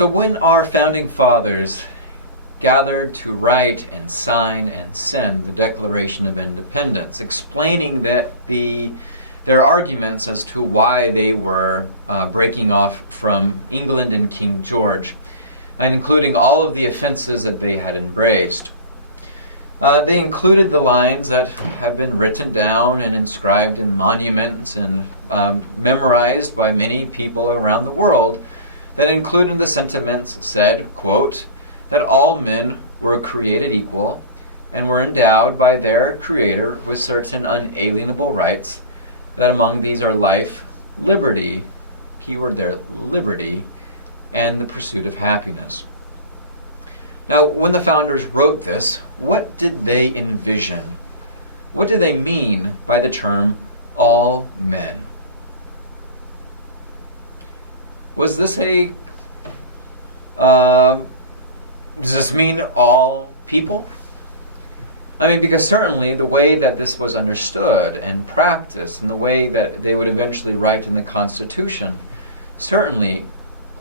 So when our founding fathers gathered to write and sign and send the Declaration of Independence, explaining their arguments as to why they were breaking off from England and King George, and including all of the offenses that they had embraced. They included the lines that have been written down and inscribed in monuments and memorized by many people around the world, that included the sentiments said, quote, that all men were created equal and were endowed by their Creator with certain unalienable rights, that among these are life, liberty, keyword there, liberty, and the pursuit of happiness. Now, when the founders wrote this, what did they envision? What did they mean by the term all men? Was this does this mean all people? I mean, because certainly the way that this was understood and practiced, and the way that they would eventually write in the Constitution, certainly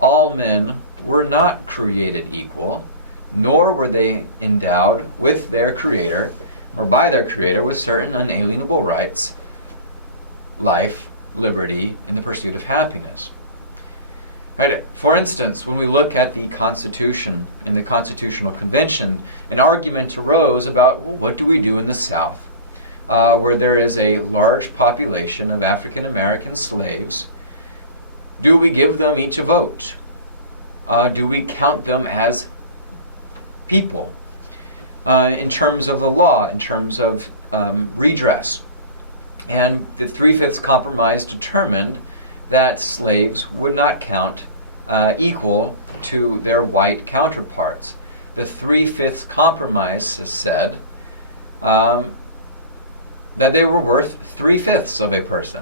all men were not created equal, nor were they endowed with their Creator, or by their Creator, with certain unalienable rights, life, liberty, and the pursuit of happiness. Right? For instance, when we look at the Constitution and the Constitutional Convention, an argument arose about, well, what do we do in the South, where there is a large population of African American slaves? Do we give them each a vote? Do we count them as people in terms of the law, in terms of redress? And the 3/5 Compromise determined that slaves would not count equal to their white counterparts. The 3/5 Compromise has said that they were worth 3/5 of a person.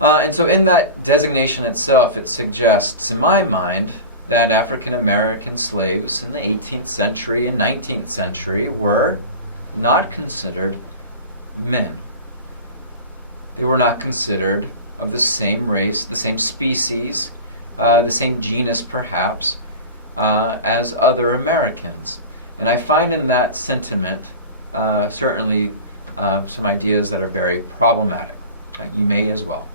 And so in that designation itself, it suggests, in my mind, that African American slaves in the 18th century and 19th century were not considered men. They were not considered of the same race, the same species, the same genus perhaps, as other Americans. And I find in that sentiment certainly some ideas that are very problematic. You may as well.